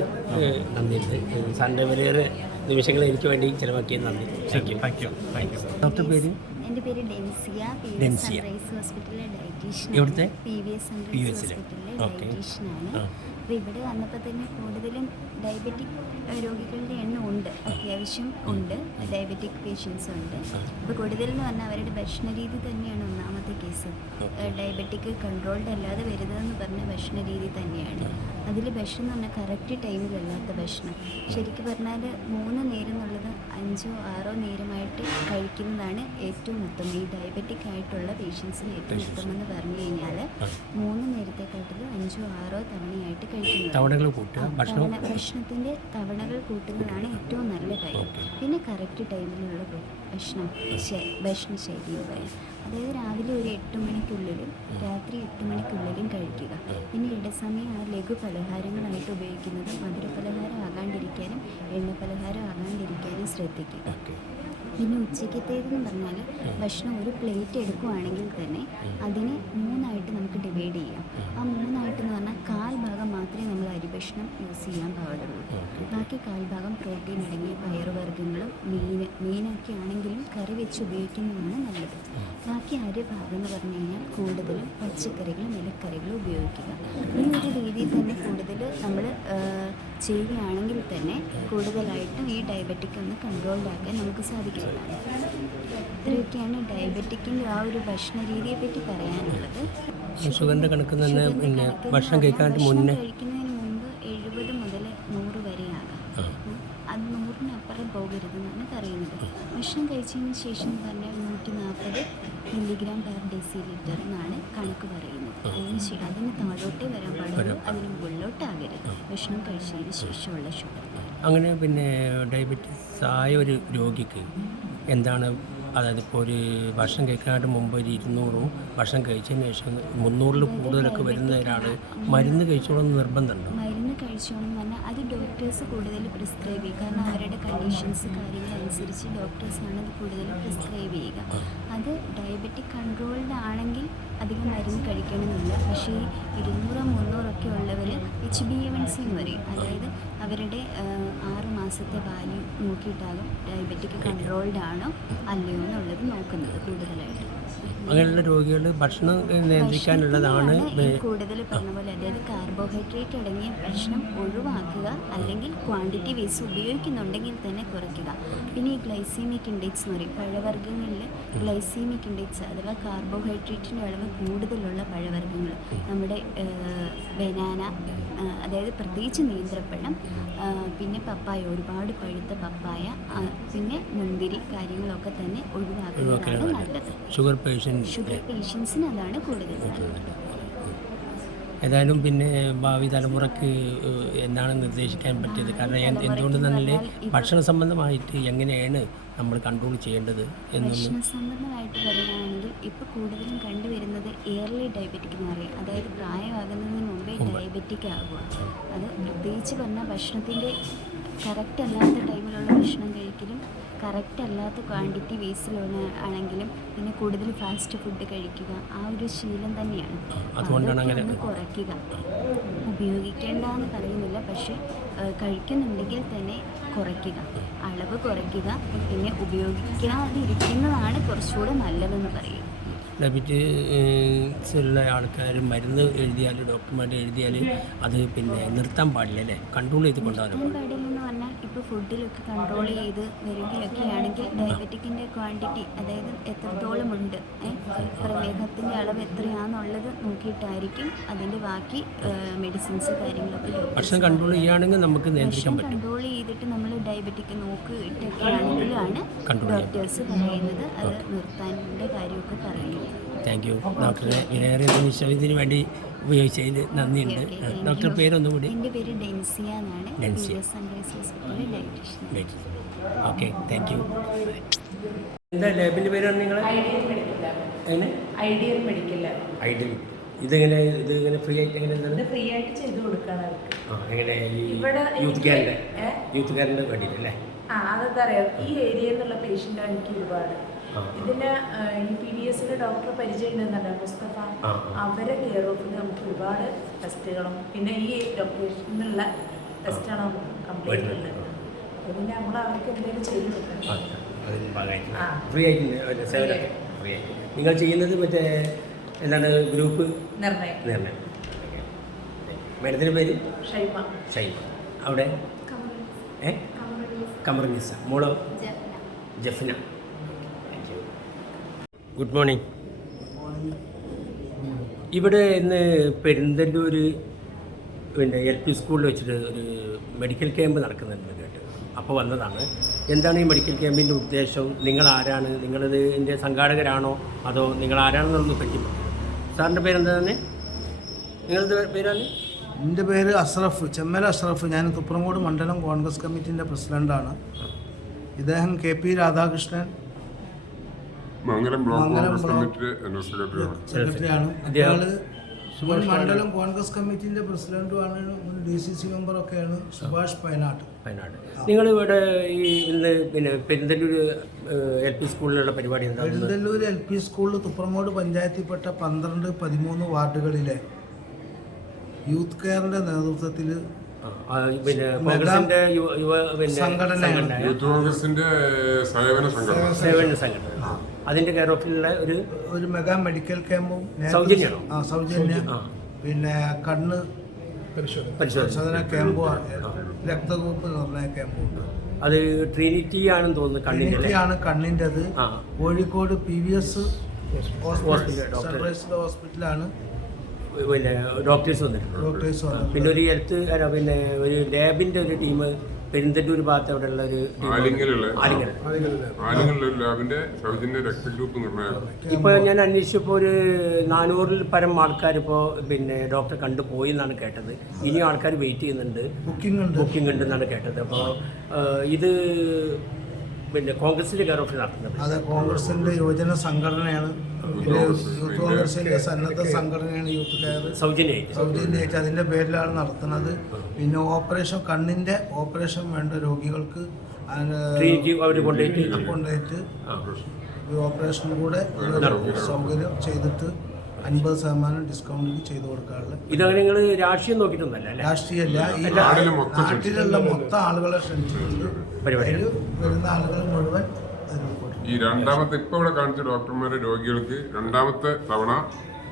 Speaker 1: നന്ദി നന്ദിയുണ്ട്. സാറിന്റെ വലിയേറെ നിമിഷങ്ങൾ എനിക്ക് വേണ്ടി ചിലവാക്കിയത് നന്ദി. Thank you
Speaker 7: thank you thank you
Speaker 1: doctor പേര്?
Speaker 8: എന്റെ പേര് ഡെൻസിയ.
Speaker 1: ഡെൻസിയ.
Speaker 8: സൺറൈസ് ഹോസ്പിറ്റലിലെ ഡയറ്റീഷ്യൻ
Speaker 1: എവിടുത്തെ?
Speaker 8: P V S
Speaker 1: P V എസിലെ. ഓക്കെ.
Speaker 8: ഡയറ്റീഷ്യനാണ്. അപ്പോൾ ഇവിടെ വന്നപ്പോൾ തന്നെ കൂടുതലും ഡയബറ്റിക് രോഗികളുടെ എണ്ണം ഉണ്ട്. അത്യാവശ്യം ഉണ്ട്. ഡയബറ്റിക് പേഷ്യൻസ് ഉണ്ട്. അപ്പോൾ കൂടുതലെന്ന് പറഞ്ഞാൽ അവരുടെ ഭക്ഷണ രീതി തന്നെയാണ് ഒന്നാമത്തെ കേസ് ഡയബറ്റിക് കൺട്രോൾഡ് അല്ലാതെ വരുന്നതെന്ന് പറഞ്ഞ ഭക്ഷണ രീതി തന്നെയാണ്. അതിൽ ഭക്ഷണം എന്ന് പറഞ്ഞാൽ കറക്റ്റ് ടൈമിലല്ലാത്ത ഭക്ഷണം. ശരിക്കും പറഞ്ഞാൽ മൂന്ന് നേരം എന്നുള്ളത് അഞ്ചോ ആറോ നേരമായിട്ട് കഴിക്കുന്നതാണ് ഏറ്റവും ഉത്തമം. ഈ ഡയബറ്റിക് ആയിട്ടുള്ള പേഷ്യൻസിന് ഏറ്റവും ഉത്തമം എന്ന് പറഞ്ഞു കഴിഞ്ഞാൽ മൂന്ന് നേരത്തെക്കാട്ടിലും അഞ്ചോ ആറോ തവണയായിട്ട് കഴിക്കുന്നത്. ഭക്ഷണത്തിന്റെ തവണകൾ കൂട്ടുന്നതാണ് ഏറ്റവും നല്ല കാര്യം. പിന്നെ കറക്റ്റ് ടൈമിലുള്ള ഭക്ഷണം ഭക്ഷണ ശൈലി എന്ന് പറയാം. അതായത് രാവിലെ ഒരു എട്ട് മണിക്കുള്ളിലും രാത്രി എട്ട് മണിക്കുള്ളിലും കഴിക്കുക. പിന്നെ ഇടസമയം ആ ലഘു പലഹാരങ്ങളായിട്ട് ഉപയോഗിക്കുന്നത് മധുര പലഹാരം ആകാണ്ടിരിക്കാനും എണ്ണ പലഹാരം ആകാണ്ടിരിക്കാനും ശ്രദ്ധിക്കുക. പിന്നെ ഉച്ചക്കത്തേതെന്ന് പറഞ്ഞാൽ ഭക്ഷണം ഒരു പ്ലേറ്റ് എടുക്കുവാണെങ്കിൽ തന്നെ അതിനെ മൂന്നായിട്ട് നമുക്ക് ഡിവൈഡ് ചെയ്യാം. ആ മൂന്നായിട്ടെന്ന് പറഞ്ഞാൽ കാൽ ഭാഗം മാത്രമേ നമ്മൾ അരി ഭക്ഷണം യൂസ് ചെയ്യാൻ പാടുള്ളൂ. ബാക്കി കാൽ ഭാഗം പ്രോട്ടീൻ അടങ്ങിയ പയറുവർഗങ്ങളും മീൻ മീനൊക്കെ ആണെങ്കിലും കറി വെച്ച് ഉപയോഗിക്കുന്നതാണ് നല്ലത്. ബാക്കി അരി ഭാഗം എന്ന് പറഞ്ഞു കഴിഞ്ഞാൽ കൂടുതലും പച്ചക്കറികളും ഇലക്കറികളും ഉപയോഗിക്കുക. ഈ ഒരു രീതിയിൽ തന്നെ കൂടുതൽ നമ്മൾ ചെയ്യുകയാണെങ്കിൽ തന്നെ കൂടുതലായിട്ടും ഈ ഡയബറ്റിക് ഒന്ന് കൺട്രോൾഡ് ആക്കാൻ നമുക്ക് സാധിക്കുന്നതാണ് ഇത്രയൊക്കെയാണ് ഡയബറ്റിക്കിന്റെ ആ ഒരു ഭക്ഷണ രീതിയെ പറ്റി പറയാനുള്ളത്.
Speaker 1: ഷുഗറിന്റെ കണക്ക് തന്നെ പിന്നെ ഭക്ഷണം കഴിക്കാണ്ട് മുന്നേ
Speaker 8: കഴിക്കുന്നതിന് മുമ്പ് എഴുപത് മുതൽ നൂറ് വരെ ആകാം ഉം. അത് നൂറിനപ്പുറം പോകരുതെന്നാണ് പറയുന്നത്. ഭക്ഷണം കഴിച്ചതിന് ശേഷം തന്നെ നൂറ്റി നാൽപ്പത് മില്ലിഗ്രാം പെർ ഡെസി ലിറ്റർ എന്നാണ് കണക്ക് പറയുന്നത്. അതിന് അതിന് താഴോട്ടേ വരാൻ പാടുള്ളൂ അതിന് മുകളിലോട്ടാകരുത്. ഭക്ഷണം കഴിച്ചതിന് ശേഷമുള്ള ഷുഗർ.
Speaker 1: അങ്ങനെ പിന്നെ ഡയബറ്റിസ് ആയ ഒരു രോഗിക്ക് എന്താണ് അതായത് ഇപ്പോൾ ഒരു ഭക്ഷണം കഴിക്കാനായിട്ട് മുമ്പ് ഒരു ഇരുന്നൂറും ഭക്ഷണം കഴിച്ചതിന് ശേഷം മുന്നൂറിൽ കൂടുതലൊക്കെ വരുന്ന ഒരാൾ മരുന്ന് കഴിച്ചോളാം നിർബന്ധമുണ്ടോ?
Speaker 8: മരുന്ന് പറഞ്ഞാൽ അത് ഡോക്ടേഴ്സ് കൂടുതൽ പ്രിസ്ക്രൈബ് ചെയ്യുക. കാരണം അവരുടെ കണ്ടീഷൻസ് കാര്യങ്ങൾ അനുസരിച്ച് ഡോക്ടേഴ്സാണ് അത് കൂടുതൽ പ്രിസ്ക്രൈബ് ചെയ്യുക. അത് ഡയബറ്റിക് കൺട്രോൾഡ് ആണെങ്കിൽ അധികം മരുന്ന് കഴിക്കണമെന്നില്ല. പക്ഷേ ഈ ഇരുന്നൂറ് മുന്നൂറൊക്കെ ഉള്ളവർ H B A one C എന്ന് പറയും. അതായത് അവരുടെ ആറ് മാസത്തെ വാല്യൂ നോക്കിയിട്ടാകും ഡയബറ്റിക് കൺട്രോൾഡ് ആണോ അല്ലയോ എന്നുള്ളത് നോക്കുന്നത് കൂടുതലായിട്ട്.
Speaker 1: അങ്ങനെയുള്ള രോഗികൾ ഭക്ഷണം നിയന്ത്രിക്കാനുള്ളതാണ്
Speaker 8: കൂടുതൽ പറഞ്ഞ പോലെ അതായത് കാർബോഹൈഡ്രേറ്റ് അടങ്ങിയ ഭക്ഷണം ഒഴിവാക്കുക അല്ലെങ്കിൽ ക്വാണ്ടിറ്റി വേസ് ഉപയോഗിക്കുന്നുണ്ടെങ്കിൽ തന്നെ കുറയ്ക്കുക. പിന്നെ ഈ ഗ്ലൈസീമിക് ഇൻഡെക്സ് എന്ന് പറയും. പഴവർഗങ്ങളിൽ ഗ്ലൈസീമിക് ഇൻഡെക്സ് അഥവാ കാർബോഹൈഡ്രേറ്റിന്റെ അളവ് കൂടുതലുള്ള പഴവർഗങ്ങൾ. നമ്മുടെ ബനാന അതായത് പ്രത്യേകിച്ച് നേന്ത്രപ്പഴം പിന്നെ പപ്പായ ഒരുപാട് പഴുത്ത പപ്പായ പിന്നെ മുന്തിരി കാര്യങ്ങളൊക്കെ തന്നെ നല്ലത്
Speaker 1: ഷുഗർ
Speaker 8: പേഷ്യൻസിന് അതാണ് കൂടുതൽ.
Speaker 1: ഏതായാലും പിന്നെ ഭാവി തലമുറയ്ക്ക് എന്നാണ് എന്താണ് നിർദ്ദേശിക്കാൻ പറ്റിയത്? കാരണം എന്തുകൊണ്ട് തന്നെ ഭക്ഷണ സംബന്ധമായിട്ട് എങ്ങനെയാണ് നമ്മൾ കൺട്രോൾ ചെയ്യേണ്ടത്
Speaker 8: ഭക്ഷണ സംബന്ധമായിട്ട് പറയുകയാണെങ്കിൽ ഇപ്പോൾ കൂടുതലും കണ്ടുവരുന്നത് ഇയർലി ഡയബറ്റിക് എന്ന് പറയും അതായത് പ്രായമാകുന്നതിന് മുമ്പേ ഡയബറ്റിക് ആകുക അത് പ്രത്യേകിച്ച് പറഞ്ഞാൽ ഭക്ഷണത്തിന്റെ കറക്റ്റ് അല്ലാത്ത ടൈമിലുള്ള ഭക്ഷണം കഴിക്കലും കറക്റ്റ് അല്ലാത്ത ക്വാണ്ടിറ്റി വേസ്റ്റിലാണ് ആണെങ്കിലും പിന്നെ കൂടുതൽ ഫാസ്റ്റ് ഫുഡ് കഴിക്കുക. ആ ഒരു ശീലം തന്നെയാണ്.
Speaker 1: അതുകൊണ്ടാണ്
Speaker 8: കുറയ്ക്കുക. ഉപയോഗിക്കേണ്ടെന്ന് പറയുന്നില്ല. പക്ഷേ കഴിക്കുന്നുണ്ടെങ്കിൽ തന്നെ കുറയ്ക്കുക. അളവ് കുറയ്ക്കുക. പിന്നെ ഉപയോഗിക്കാതിരിക്കുന്നതാണ് കുറച്ചുകൂടെ നല്ലതെന്ന് പറയും
Speaker 1: ഡയബറ്റീസ് ഉള്ള ആൾക്കാർ മരുന്ന് എഴുതിയാൽ ഡോക്ടർമാർ എഴുതിയാൽ അത് പിന്നെ നിർത്താൻ പാടില്ല അല്ലേ? കൺട്രോൾ ചെയ്ത്
Speaker 8: നിർത്താൻ പാടില്ലെന്ന് പറഞ്ഞാൽ ഇപ്പോൾ ഫുഡിലൊക്കെ കൺട്രോൾ ചെയ്ത് വരികയൊക്കെ ആണെങ്കിൽ ഡയബറ്റിക്കിന്റെ ക്വാണ്ടിറ്റി അതായത് എത്രത്തോളം ഉണ്ട് ഏ, പ്രമേഹത്തിന്റെ അളവ് എത്രയാണെന്നുള്ളത് നോക്കിയിട്ടായിരിക്കും അതിന്റെ ബാക്കി മെഡിസിൻസ് കാര്യങ്ങളൊക്കെ doctors
Speaker 1: ഭക്ഷണം കൺട്രോൾ ചെയ്യുകയാണെങ്കിൽ നമുക്ക് നിയന്ത്രിക്കാൻ പറ്റും.
Speaker 8: കൺട്രോൾ ചെയ്തിട്ട് നമ്മൾ ഡയബറ്റിക് ആണെങ്കിലാണ്
Speaker 1: ചെയ്യാൻ
Speaker 8: ഡോക്ടേഴ്സ് പറയുന്നത്. അത് നിർത്താന്റെ കാര്യമൊക്കെ പറയുന്നത്.
Speaker 1: Thank you. ഡോക്ടറെ വിലയേറിയ നിമിഷം ഇതിന് വേണ്ടി ഉപയോഗിച്ചതിന് നന്ദിയുണ്ട്. ഡോക്ടർ. പേരൊന്നും കൂടി.
Speaker 8: എന്റെ പേര് ഡെൻസിയ എന്നാണ്.
Speaker 1: ഡെൻസിയ. Okay thank you. എന്താ ലാബിന്റെ പേരാണ് നിങ്ങൾ
Speaker 9: ഐഡിയൽ മെഡിക്കൽ ലാബ്
Speaker 1: ഐഡിയൽ ഇതെങ്ങനെ ഇത് ഇങ്ങനെ ഫ്രീ ആയിട്ട് എങ്ങനെ
Speaker 9: ഫ്രീ ആയിട്ട് ചെയ്തു കൊടുക്കണം
Speaker 1: ആ എങ്ങനെ യൂത്ത് കെയറിന്റെ
Speaker 9: ഏ?
Speaker 1: യൂത്ത് കെയറിന്റെ വേണ്ടിയിട്ടല്ലേ?
Speaker 9: ആ അതെന്താ അറിയാം? ഈ ഏരിയയിൽ നിന്നുള്ള പേഷ്യന്റാണ് എനിക്ക് ഒരുപാട്. ഇതിന് ഈ പി ഡി എസിലെ ഡോക്ടർ പരിചയം ഉണ്ടെന്നല്ല മുസ്തഫ. അവരെ കെയർ ഓഫിൽ നമുക്ക് ഒരുപാട് ടെസ്റ്റുകളും പിന്നെ ഈ ലൊക്കേഷനിൽ ടെസ്റ്റാണ് നമുക്ക് കംപ്ലീറ്റ്. ഉള്ളത് പിന്നെ നമ്മൾ അവർക്ക് എന്തെങ്കിലും ചെയ്തു
Speaker 1: ഫ്രീ ആയിട്ട്. ഫ്രീ ആയിട്ട്. നിങ്ങൾ ചെയ്യുന്നത് മറ്റേ എന്താണ് ഗ്രൂപ്പ്
Speaker 9: നിർണയം.
Speaker 1: നിർണയം മേഡത്തിന്റെ പേര്?
Speaker 9: ഷൈമ.
Speaker 1: ഷൈമ. അവിടെ? ഏ? കമറുനിസ മോളോ? ജഫ്ന. ഗുഡ് മോർണിംഗ് ഇവിടെ ഇന്ന് പെരിന്തല്ലൂർ പിന്നെ എൽ പി സ്കൂളിൽ വെച്ചിട്ട് ഒരു മെഡിക്കൽ ക്യാമ്പ് നടക്കുന്നുണ്ട് കേട്ട്. അപ്പോൾ വന്നതാണ്. എന്താണ് ഈ മെഡിക്കൽ ക്യാമ്പിന്റെ ഉദ്ദേശം? നിങ്ങൾ ആരാണ്? നിങ്ങളിത് ഇതിന്റെ സംഘാടകരാണോ? അതോ നിങ്ങൾ ആരാണെന്നൊന്ന് പറ്റി സാറിന്റെ പേരെന്താണ് നിങ്ങളുടെ പേരാണ്?
Speaker 10: എന്റെ പേര് അഷ്റഫ് ചെമ്മല അഷ്റഫ്. ഞാൻ തുപ്രങ്കോട് മണ്ഡലം കോൺഗ്രസ് കമ്മിറ്റിന്റെ പ്രസിഡന്റാണ് ഇദ്ദേഹം K P Radhakrishnan
Speaker 11: Mangalam block Congress committee general സെക്രട്ടറിയാണ്.
Speaker 10: സെക്രട്ടറിയാണ്. അയാൾ മുൻ മണ്ഡലം കോൺഗ്രസ് കമ്മിറ്റിന്റെ പ്രസിഡന്റുമാണ് ഡി സി സി മെമ്പറൊക്കെയാണ് സുഭാഷ് പൈനാട്ട്
Speaker 1: വയനാട് നിങ്ങൾ ഇവിടെ ഈ ഇന്ന് പിന്നെ പെരിന്തല്ലൂർ എൽ പി സ്കൂളിലുള്ള പരിപാടി എന്താ?
Speaker 10: പെരുന്തല്ലൂർ എൽ പി സ്കൂളിൽ തുപ്രങ്ങോട് പഞ്ചായത്തിൽപ്പെട്ട പന്ത്രണ്ട് പതിമൂന്ന് വാർഡുകളിലെ യൂത്ത് കെയറിന്റെ നേതൃത്വത്തിൽ
Speaker 1: പിന്നെ കോൺഗ്രസിന്റെ യുവ പിന്നെ
Speaker 10: സംഘടനയാണ്.
Speaker 11: യൂത്ത് കോൺഗ്രസിന്റെ സേവന സംഘടന.
Speaker 1: സേവന സംഘടന. അതിന്റെ കെയർ ഓഫിലുള്ള ഒരു
Speaker 10: ഒരു മെഗാ മെഡിക്കൽ ക്യാമ്പും
Speaker 1: സൗജന്യമാണോ?
Speaker 10: ആ സൗജന്യ.
Speaker 1: ആ.
Speaker 10: പിന്നെ കണ്ണ്
Speaker 1: പരിശോധന.
Speaker 10: പരിശോധന ക്യാമ്പും രക്തഗ്രൂപ്പ് നിർണയ ക്യാമ്പും ഉണ്ട്.
Speaker 1: അത് ട്രിനിറ്റി ആണെന്ന് തോന്നുന്നു കണ്ണിന്റെ അല്ലേ?
Speaker 10: കണ്ണിന്റെ
Speaker 1: അത്
Speaker 10: Kozhikode P V S
Speaker 1: hospital
Speaker 10: ഹോസ്പിറ്റലാണ്.
Speaker 1: പിന്നെ ഡോക്ടേഴ്സ് വന്നിട്ടുണ്ട്.
Speaker 10: ഡോക്ടേഴ്സ്
Speaker 1: പിന്നെ ഒരു ഹെൽത്ത് പിന്നെ ഒരു ലാബിന്റെ ഒരു ടീം പെരിന്തല്ലൂർ ഭാഗത്ത് അവിടെയുള്ള ഒരു ടീം
Speaker 11: ആലിങ്ങലുള്ള
Speaker 1: ആലിങ്ങൽ
Speaker 11: ആലിങ്ങലുള്ള ഒരു ലാബിന്റെ സൗജന്യ രക്തഗ്രൂപ്പ്
Speaker 1: ഇപ്പൊ ഞാൻ അന്വേഷിച്ചപ്പോൾ ഒരു നാനൂറിൽ പരം ആൾക്കാർ ഇപ്പോൾ പിന്നെ ഡോക്ടറെ കണ്ടുപോയി എന്നാണ് കേട്ടത്. ഇനിയും ആൾക്കാർ വെയിറ്റ് ചെയ്യുന്നുണ്ട്.
Speaker 10: ബുക്കിംഗ് ഉണ്ട്.
Speaker 1: ബുക്കിംഗ് ഉണ്ടെന്നാണ് കേട്ടത്. അപ്പോൾ ഇത് പിന്നെ കോൺഗ്രസിന്റെ കെയർ ഓഫിൽ നടത്തുന്നത്
Speaker 10: അത് കോൺഗ്രസിന്റെ യുവജന സംഘടനയാണ്. പിന്നെ യൂത്ത് കോൺഗ്രസിന്റെ സന്നദ്ധ സംഘടനയാണ് യൂത്ത് കെയർ
Speaker 1: സൗജന്യമായിട്ട്
Speaker 10: സൗജന്യമായിട്ട് അതിന്റെ പേരിലാണ് നടത്തുന്നത്. പിന്നെ ഓപ്പറേഷൻ കണ്ണിന്റെ ഓപ്പറേഷൻ വേണ്ട രോഗികൾക്ക്
Speaker 1: കൊണ്ടുപോയിട്ട് ഓപ്പറേഷൻ
Speaker 10: ഈ ഓപ്പറേഷനും കൂടെ സൗകര്യം ചെയ്തിട്ട് അൻപത് ശതമാനം ഡിസ്കൗണ്ടിൽ ചെയ്തു കൊടുക്കാറുള്ള
Speaker 1: ഇതങ്ങനെ നിങ്ങൾ രാഷ്ട്രീയം നോക്കിയിട്ടൊന്നല്ല അല്ലേ?
Speaker 10: രാഷ്ട്രീയമല്ല ഈ നാട്ടിലുള്ള മൊത്തം ആളുകളെ ക്ഷണിച്ചിട്ടുണ്ട്.
Speaker 1: പരിപാടിയാണ്.
Speaker 10: അതിൽ വരുന്ന ആളുകൾ മുഴുവൻ.
Speaker 11: ഈ രണ്ടാമത്തെ ഇപ്പൊ ഇവിടെ കാണിച്ച ഡോക്ടർമാരെ രോഗികൾക്ക് രണ്ടാമത്തെ തവണ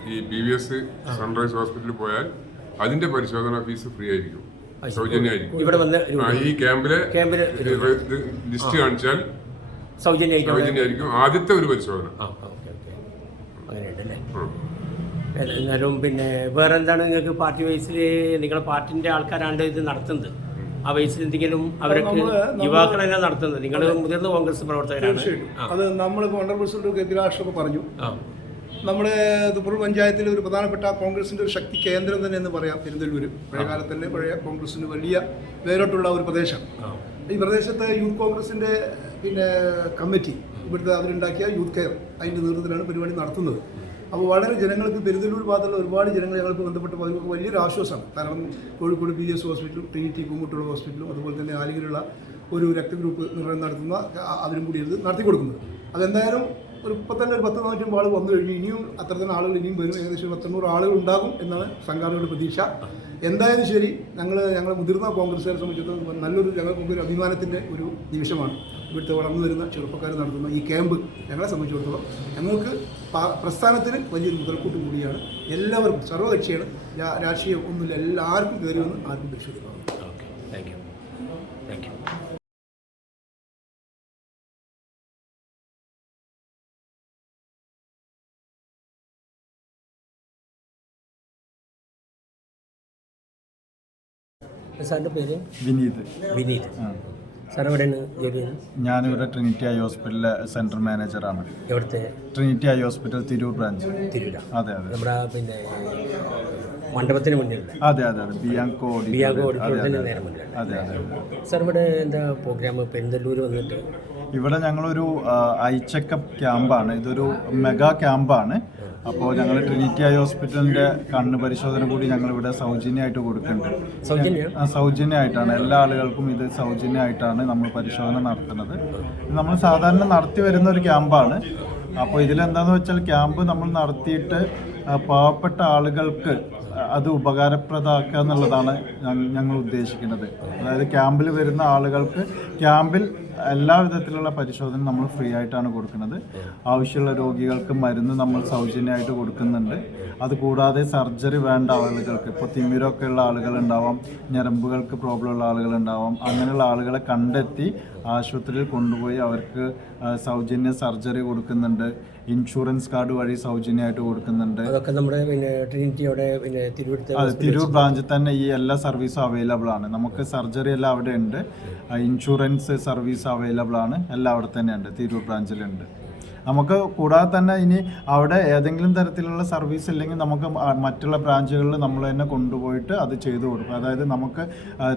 Speaker 11: ഈ ബി വി എസ് സൺറൈസ് ഹോസ്പിറ്റലിൽ പോയാൽ അതിന്റെ പരിശോധന ഫീസ് ഫ്രീ ആയിരിക്കും. സൗജന്യമായിരിക്കും.
Speaker 1: ഇവിടെ വന്ന്
Speaker 11: ആ, ഈ ക്യാമ്പിലെ
Speaker 1: ക്യാമ്പിൽ
Speaker 11: ലിസ്റ്റ് കാണിച്ചാൽ
Speaker 1: സൗജന്യമായിട്ട് അവിടെ-
Speaker 11: സൗജന്യമായിരിക്കും. ആദ്യത്തെ ഒരു പരിശോധന.
Speaker 1: ആ ഓക്കെ ഓക്കെ. അങ്ങനെയുണ്ട് അല്ലേ?
Speaker 11: ആ.
Speaker 1: ഏത- എന്നാലും പിന്നെ വേറെ എന്താണ് നിങ്ങൾക്ക് പാർട്ടി വൈസിൽ നിങ്ങളുടെ പാർട്ടിന്റെ ആൾക്കാരാണ്ട് ഇത് നടത്തുന്നത്? ആ വയസ്സിൽ എന്തെങ്കിലും അവരൊക്കെ യുവാക്കളെ നടത്തുന്നത്? നിങ്ങൾ മുതിർന്ന കോൺഗ്രസ് പ്രവർത്തകരാണ്.
Speaker 3: അത് നമ്മൾ എതിരാഷ്ട്രമൊക്കെ പറഞ്ഞു. നമ്മുടെ തുപ്പൂർ പഞ്ചായത്തിൽ ഒരു പ്രധാനപ്പെട്ട കോൺഗ്രസിന്റെ ഒരു ശക്തി കേന്ദ്രം തന്നെ എന്ന് പറയാം പെരുന്തല്ലൂർ പഴയ കാലത്തല്ലേ പഴയ കോൺഗ്രസിന് വലിയ വേരോട്ടുള്ള ഒരു പ്രദേശം. ഈ പ്രദേശത്തെ യൂത്ത് കോൺഗ്രസിന്റെ പിന്നെ കമ്മിറ്റി ഇവിടുത്തെ അവരുണ്ടാക്കിയ യൂത്ത് കെയർ. അതിന്റെ നേതൃത്വത്തിലാണ് പരിപാടി നടത്തുന്നത്. അപ്പോൾ വളരെ ജനങ്ങൾക്ക് പെരുതലൂർ ഭാഗത്തുള്ള ഒരുപാട് ജനങ്ങൾ ഞങ്ങൾക്ക് ബന്ധപ്പെട്ട് അവർക്ക് വലിയൊരു ആശ്വാസമാണ്. കാരണം കോഴിക്കോട് പി എസ് ഹോസ്പിറ്റലും ട്രിനിറ്റി പൂമുട്ടുള്ള ഹോസ്പിറ്റലും അതുപോലെ തന്നെ ആലിങ്ങിലുള്ള ഒരു രക്തഗ്രൂപ്പ് നിർണയം നടത്തുന്ന അതിനും കൂടി ഇത് നടത്തി കൊടുക്കുന്നത്. അതെന്തായാലും ഒരു ഇപ്പം തന്നെ ഒരു പത്ത് നാനൂറ്റമ്പത് ആൾ വന്നു കഴിഞ്ഞു ഇനിയും അത്തരത്തിലുള്ള ആളുകൾ ഇനിയും വരും. ഏകദേശം ഒരു പത്തൊണ്ണൂറ് ആളുകൾ ഉണ്ടാകും എന്നാണ് സംഘാടകരുടെ പ്രതീക്ഷ. എന്തായാലും ശരി ഞങ്ങൾ ഞങ്ങളെ മുതിർന്ന കോൺഗ്രസ്സുകാരെ സംബന്ധിച്ചിടത്തോളം നല്ലൊരു ഞങ്ങൾക്കൊക്കെ ഒരു അഭിമാനത്തിന്റെ ഒരു നിമിഷമാണ്. ഇവിടുത്തെ വളർന്നു വരുന്ന ചെറുപ്പക്കാർ നടത്തുന്ന ഈ ക്യാമ്പ് ഞങ്ങളെ സംബന്ധിച്ചിടത്തോളം ഞങ്ങൾക്ക് പ്രസ്ഥാനത്തിന് വലിയൊരു മുതൽക്കൂട്ട് കൂടിയാണ്. എല്ലാവർക്കും സർവകക്ഷിയാണ് രാഷ്ട്രീയം ഒന്നുമില്ല എല്ലാവർക്കും കയറി വന്ന് ആർക്കും പരിശോധിക്കണം
Speaker 1: okay thank you thank you സാറിന്റെ പേര്?
Speaker 12: വിനീത്.
Speaker 1: വിനീത്. സാർ എവിടെയാണ് ജോലി ചെയ്യുന്നത്?
Speaker 12: ഞാനിവിടെ ട്രിനിറ്റി ഐ ഹോസ്പിറ്റലിലെ സെൻട്രൽ മാനേജറാണ്.
Speaker 1: എവിടുത്തെ?
Speaker 12: Trinity eye hospital Tirur branch.
Speaker 1: Tirur.
Speaker 12: അതെ അതെ.
Speaker 1: നമ്മുടെ പിന്നെ മണ്ഡപത്തിന് മുന്നിലുള്ള.
Speaker 12: അതെ അതെ അതെ. ബിയാങ്കോ ബിയാങ്കോ
Speaker 1: ഓഡിറ്റോറിയത്തിന് നേരെ
Speaker 12: അതെ അതെ.
Speaker 1: സാർ ഇവിടെ എന്താ പ്രോഗ്രാം പെരുന്തല്ലൂർ വന്നിട്ട്?
Speaker 12: ഇവിടെ ഞങ്ങളൊരു ഐ ചെക്കപ്പ് ക്യാമ്പാണ്. ഇതൊരു മെഗാ ക്യാമ്പാണ്. അപ്പോൾ ഞങ്ങൾ ട്രിനിറ്റി ഐ ഹോസ്പിറ്റലിന്റെ കണ്ണ് പരിശോധന കൂടി ഞങ്ങളിവിടെ സൗജന്യമായിട്ട് കൊടുക്കുന്നുണ്ട്. സൗജന്യമായിട്ടാണ്. എല്ലാ ആളുകൾക്കും ഇത് സൗജന്യമായിട്ടാണ് നമ്മൾ പരിശോധന നടത്തുന്നത്. നമ്മൾ സാധാരണ നടത്തി വരുന്ന ഒരു ക്യാമ്പാണ്. അപ്പോൾ ഇതിലെന്താണെന്ന് വെച്ചാൽ ക്യാമ്പ് നമ്മൾ നടത്തിയിട്ട് പാവപ്പെട്ട ആളുകൾക്ക് അത് ഉപകാരപ്രദമാക്കുക എന്നുള്ളതാണ് ഞങ്ങൾ ഉദ്ദേശിക്കുന്നത്. അതായത് ക്യാമ്പിൽ വരുന്ന ആളുകൾക്ക് ക്യാമ്പിൽ എല്ലാ വിധത്തിലുള്ള പരിശോധന നമ്മൾ ഫ്രീ ആയിട്ടാണ് കൊടുക്കുന്നത്. ആവശ്യമുള്ള രോഗികൾക്ക് മരുന്ന് നമ്മൾ സൗജന്യമായിട്ട് കൊടുക്കുന്നുണ്ട്. അതുകൂടാതെ സർജറി വേണ്ട ആളുകൾക്ക് ഇപ്പോൾ തിമിരമൊക്കെ ഉള്ള ആളുകളുണ്ടാവാം ഞരമ്പുകൾക്ക് പ്രോബ്ലം ഉള്ള ആളുകളുണ്ടാവാം അങ്ങനെയുള്ള ആളുകളെ കണ്ടെത്തി ആശുപത്രിയിൽ കൊണ്ടുപോയി അവർക്ക് സൗജന്യ സർജറി കൊടുക്കുന്നുണ്ട്. ഇൻഷുറൻസ് കാർഡ് വഴി സൗജന്യമായിട്ട് കൊടുക്കുന്നുണ്ട്.
Speaker 1: അതൊക്കെ നമ്മുടെ പിന്നെ ട്രിനിറ്റിയുടെ പിന്നെ
Speaker 12: അതെ തിരൂർ ബ്രാഞ്ചിൽ തന്നെ ഈ എല്ലാ സർവീസും അവൈലബിൾ ആണ്. നമുക്ക് സർജറി എല്ലാം അവിടെ ഉണ്ട്. ഇൻഷുറൻസ് സർവീസ് അവൈലബിൾ ആണ്. എല്ലാം അവിടെ തന്നെ ഉണ്ട്. തിരൂർ ബ്രാഞ്ചിലുണ്ട് നമുക്ക് കൂടാതെ തന്നെ ഇനി അവിടെ ഏതെങ്കിലും തരത്തിലുള്ള സർവീസ് ഇല്ലെങ്കിൽ നമുക്ക് മറ്റുള്ള ബ്രാഞ്ചുകളിൽ നമ്മൾ തന്നെ കൊണ്ടുപോയിട്ട് അത് ചെയ്തു കൊടുക്കും. അതായത് നമുക്ക്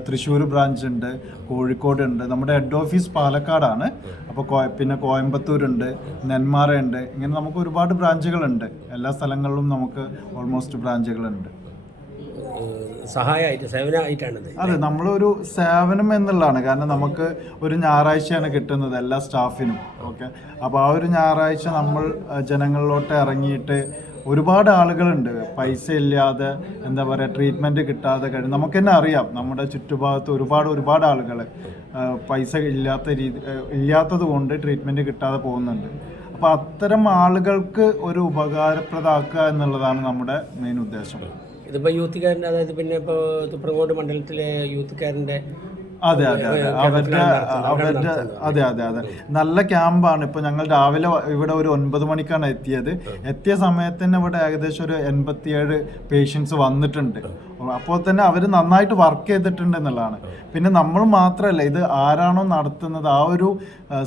Speaker 12: തൃശ്ശൂർ ബ്രാഞ്ച് ഉണ്ട് കോഴിക്കോട് ഉണ്ട് നമ്മുടെ ഹെഡ് ഓഫീസ് പാലക്കാടാണ്. അപ്പോൾ പിന്നെ കോയമ്പത്തൂരുണ്ട് നെന്മാറയുണ്ട് ഇങ്ങനെ നമുക്ക് ഒരുപാട് ബ്രാഞ്ചുകളുണ്ട്. എല്ലാ സ്ഥലങ്ങളിലും നമുക്ക് ഓൾമോസ്റ്റ് ബ്രാഞ്ചുകളുണ്ട്.
Speaker 1: സഹായമായിട്ട് സേവനമായിട്ടാണിത്
Speaker 12: അതെ നമ്മളൊരു സേവനം എന്നുള്ളതാണ്. കാരണം നമുക്ക് ഒരു ഞായറാഴ്ചയാണ് കിട്ടുന്നത് എല്ലാ സ്റ്റാഫിനും ഓക്കെ? അപ്പോൾ ആ ഒരു ഞായറാഴ്ച നമ്മൾ ജനങ്ങളിലോട്ട് ഇറങ്ങിയിട്ട് ഒരുപാട് ആളുകളുണ്ട്. പൈസ ഇല്ലാതെ എന്താ പറയുക ട്രീറ്റ്മെന്റ് കിട്ടാതെ കഴിഞ്ഞ് നമുക്ക് തന്നെ അറിയാം. നമ്മുടെ ചുറ്റുഭാഗത്ത് ഒരുപാട് ഒരുപാട് ആളുകൾ പൈസ ഇല്ലാത്ത രീതി ഇല്ലാത്തത് കൊണ്ട് ട്രീറ്റ്മെന്റ് കിട്ടാതെ പോകുന്നുണ്ട്. അപ്പോൾ അത്തരം ആളുകൾക്ക് ഒരു ഉപകാരപ്രദമാക്കുക എന്നുള്ളതാണ് നമ്മുടെ മെയിൻ ഉദ്ദേശം.
Speaker 1: ഇതിപ്പോൾ യൂത്തുകാരന്റെ അതായത് പിന്നെ ഇപ്പോൾ തുപ്രങ്കോട് മണ്ഡലത്തിലെ യൂത്തുകാരന്റെ
Speaker 12: അതെ അതെ അതെ. അവരുടെ അവരുടെ അതെ അതെ അതെ. നല്ല ക്യാമ്പാണ്. ഇപ്പൊ ഞങ്ങൾ രാവിലെ ഇവിടെ ഒരു ഒൻപത് മണിക്കാണ് എത്തിയത്. എത്തിയ സമയത്ത് തന്നെ ഇവിടെ ഏകദേശം ഒരു എൺപത്തിയേഴ് പേഷ്യൻസ് വന്നിട്ടുണ്ട്. അപ്പോൾ തന്നെ അവർ നന്നായിട്ട് വർക്ക് ചെയ്തിട്ടുണ്ട് എന്നുള്ളതാണ്. പിന്നെ നമ്മൾ മാത്രമല്ല ഇത് ആരാണോ നടത്തുന്നത് ആ ഒരു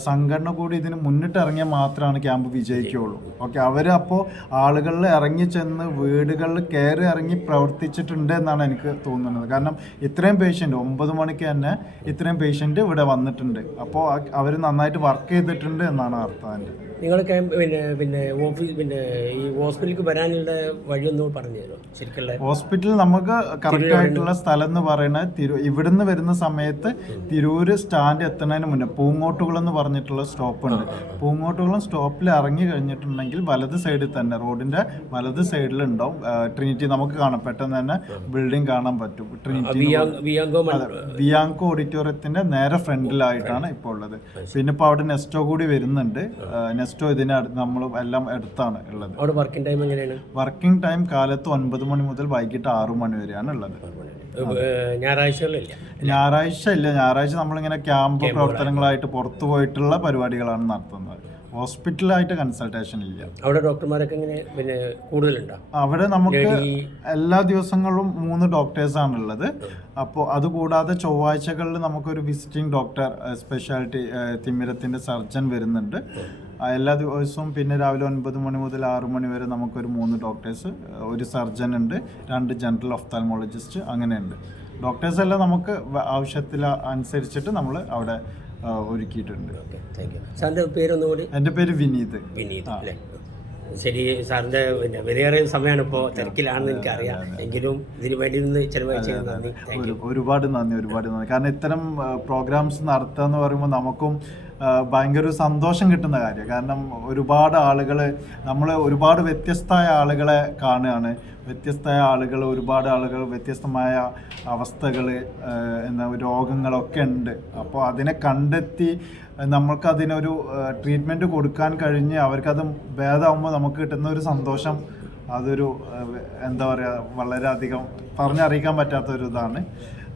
Speaker 12: സംഘടന കൂടി ഇതിന് മുന്നിട്ട് ഇറങ്ങിയാൽ മാത്രമാണ് ക്യാമ്പ് വിജയിക്കുകയുള്ളൂ. ഓക്കെ അവർ അപ്പോൾ ആളുകളിൽ ഇറങ്ങി ചെന്ന് വീടുകളിൽ കയറി ഇറങ്ങി പ്രവർത്തിച്ചിട്ടുണ്ട് എന്നാണ് എനിക്ക് തോന്നുന്നത്. കാരണം ഇത്രയും പേഷ്യന്റ് ഒമ്പത് മണിക്ക് തന്നെ ഇത്രയും പേഷ്യന്റ് ഇവിടെ വന്നിട്ടുണ്ട്. അപ്പോൾ അവർ നന്നായിട്ട് വർക്ക് ചെയ്തിട്ടുണ്ട് എന്നാണ് അർത്ഥം എന്റെ.
Speaker 1: നിങ്ങൾ പിന്നെ പിന്നെ ഓഫീസ് പിന്നെ ഈ ഹോസ്പിറ്റലിലേക്ക് വരാനുള്ള വഴിയൊന്ന് പറഞ്ഞു തരുമോ? ശരിക്കുള്ള
Speaker 12: ഹോസ്പിറ്റൽ നമുക്ക് കറക്റ്റ് ആയിട്ടുള്ള സ്ഥലം എന്ന് പറയുന്നത് തിരു ഇവിടുന്ന് വരുന്ന സമയത്ത് തിരൂര് സ്റ്റാൻഡ് എത്തുന്നതിന് മുന്നേ പൂങ്ങോട്ടുകുളം എന്ന് പറഞ്ഞിട്ടുള്ള സ്റ്റോപ്പ് ഉണ്ട് പൂങ്ങോട്ടുകുളം സ്റ്റോപ്പിൽ ഇറങ്ങി കഴിഞ്ഞിട്ടുണ്ടെങ്കിൽ വലത് സൈഡിൽ തന്നെ റോഡിന്റെ വലത് സൈഡിൽ ഉണ്ടാവും ട്രിനിറ്റി നമുക്ക് കാണാം. പെട്ടെന്ന് തന്നെ ബിൽഡിംഗ് കാണാൻ പറ്റും. ട്രിനിറ്റി
Speaker 1: വിയാങ്കോ
Speaker 12: ഓഡിറ്റോറിയത്തിന്റെ നേരെ ഫ്രണ്ടിലായിട്ടാണ് ഇപ്പോൾ ഉള്ളത്. പിന്നെ ഇപ്പോൾ അവിടെ നെസ്റ്റോ കൂടി വരുന്നുണ്ട്. നെസ്റ്റോ ഇതിന് നമ്മൾ എല്ലാം അടുത്താണ് ഉള്ളത്.
Speaker 1: അവിടെ വർക്കിംഗ് ടൈം എങ്ങനെയാണ്?
Speaker 12: വർക്കിംഗ് ടൈം കാലത്ത് ഒൻപത് മണി മുതൽ വൈകിട്ട് ആറു മണി വരെയാണ് ഉള്ളത്. ഞായറാഴ്ച ഇല്ല. ഞായറാഴ്ച നമ്മളിങ്ങനെ ക്യാമ്പ് പ്രവർത്തനങ്ങളായിട്ട് പുറത്തു പോയിട്ടുള്ള പരിപാടികളാണ് നടത്തുന്നത്. ഹോസ്പിറ്റലായിട്ട് കൺസൾട്ടേഷൻ ഇല്ല.
Speaker 1: അവിടെ ഡോക്ടർമാരൊക്കെ ഇങ്ങനെ പിന്നെ കൂടുതലുണ്ടോ?
Speaker 12: അവിടെ നമുക്ക് എല്ലാ ദിവസങ്ങളിലും മൂന്ന് ഡോക്ടേഴ്സാണ് ഉള്ളത്. അപ്പോൾ അതുകൂടാതെ ചൊവ്വാഴ്ചകളിൽ നമുക്കൊരു വിസിറ്റിംഗ് ഡോക്ടർ സ്പെഷ്യാലിറ്റി തിമിരത്തിന്റെ സർജൻ വരുന്നുണ്ട്. എല്ലാ ദിവസവും പിന്നെ രാവിലെ ഒൻപത് മണി മുതൽ ആറ് മണി വരെ നമുക്കൊരു മൂന്ന് ഡോക്ടേഴ്സ് ഒരു സർജൻ ഉണ്ട് രണ്ട് ജനറൽ ഒഫ്താൽമോളജിസ്റ്റ് അങ്ങനെയുണ്ട്. ഡോക്ടേഴ്സ് എല്ലാം നമുക്ക് ആവശ്യത്തിൽ അനുസരിച്ചിട്ട് നമ്മൾ അവിടെ ഒരുക്കിയിട്ടുണ്ട്.
Speaker 1: പേരൊന്നുകൂടി?
Speaker 12: എന്റെ പേര് വിനീത്.
Speaker 1: വിനീത് ശരി സാറിന്റെ പിന്നെ വിലയേറെ സമയമാണ് ഇപ്പോൾ തിരക്കിലാണെന്ന് എനിക്കറിയാം. എങ്കിലും ഇതിന് വേണ്ടി നിന്ന് നന്ദി.
Speaker 12: ഒരു- ഒരുപാട് നന്ദി ഒരുപാട് നന്ദി. കാരണം ഇത്തരം പ്രോഗ്രാംസ് നടത്തുക എന്ന് പറയുമ്പോൾ നമുക്കും ഭയങ്കര ഒരു സന്തോഷം കിട്ടുന്ന കാര്യം. കാരണം ഒരുപാട് ആളുകൾ നമ്മൾ ഒരുപാട് വ്യത്യസ്തമായ ആളുകളെ കാണുകയാണ്. വ്യത്യസ്തമായ ആളുകൾ ഒരുപാട് ആളുകൾ വ്യത്യസ്തമായ അവസ്ഥകൾ എന്താ രോഗങ്ങളൊക്കെ ഉണ്ട്. അപ്പോൾ അതിനെ കണ്ടെത്തി നമ്മൾക്ക് അതിനൊരു ട്രീറ്റ്മെന്റ് കൊടുക്കാൻ കഴിഞ്ഞ് അവർക്കത് ഭേദമാകുമ്പോൾ നമുക്ക് കിട്ടുന്ന ഒരു സന്തോഷം അതൊരു എന്താ പറയുക വളരെയധികം പറഞ്ഞറിയിക്കാൻ പറ്റാത്ത ഒരു ഇതാണ്.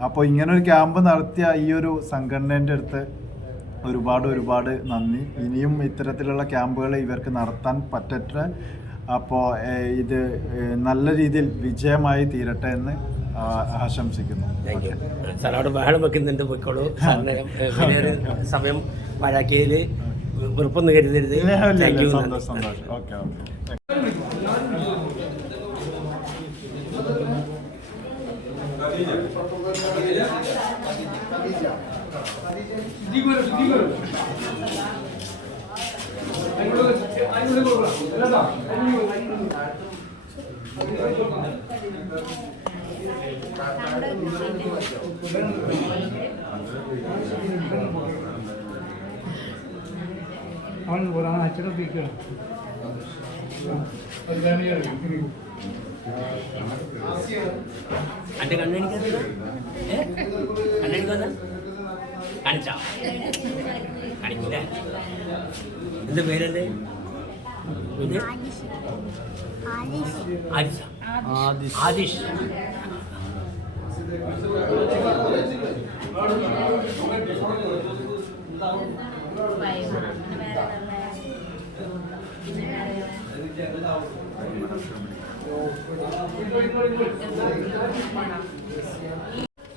Speaker 12: അപ്പോൾ ഇങ്ങനൊരു ക്യാമ്പ് നടത്തിയ ഈ ഒരു സംഘടനേന്റെ അടുത്ത് ഒരുപാട് ഒരുപാട് നന്ദി. ഇനിയും ഇത്തരത്തിലുള്ള ക്യാമ്പുകൾ ഇവർക്ക് നടത്താൻ പറ്റട്ടെ. അപ്പോൾ ഇത് നല്ല രീതിയിൽ വിജയമായി തീരട്ടെ എന്ന് ആശംസിക്കുന്നു.
Speaker 1: താങ്ക് യു സാർ അവിടെ ബഹളം വെക്കുന്നുണ്ട് പോയിക്കോളൂ. സാറിന് സമയം പാഴാക്കിയതിൽ വെറുപ്പൊന്നും കരുതരുത്. താങ്ക് യു
Speaker 12: സന്തോഷം സന്തോഷം. ഓക്കെ ഓക്കെ
Speaker 1: എന്റെ കണ്ണെനിക്കത് കണ്ണെനിക്കൊന്ന് കാണിച്ചാ? കാണിക്കില്ല എന്ത് പേരെന്റെ ആദിഷ്. ആദിഷ്.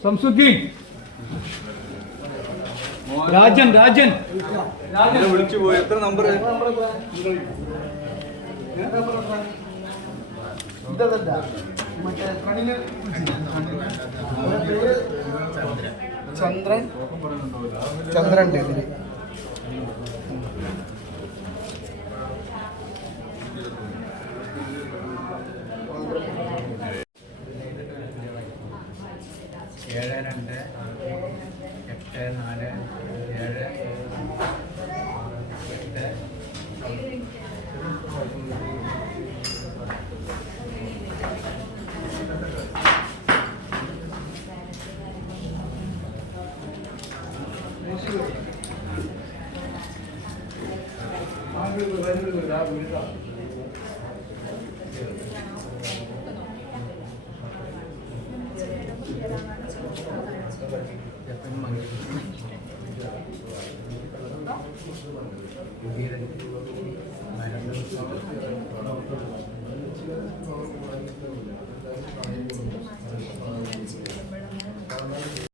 Speaker 5: സംസുദ്ദീൻ രാജൻ രാജൻ.
Speaker 12: വിളിച്ചു പോയി. എത്ര നമ്പർ
Speaker 10: ചന്ദ്രൻ. ചന്ദ്രൻ ഉണ്ട് ഇതിൽ.
Speaker 5: ഏഴ് രണ്ട് എട്ട് നാല് ഏഴ്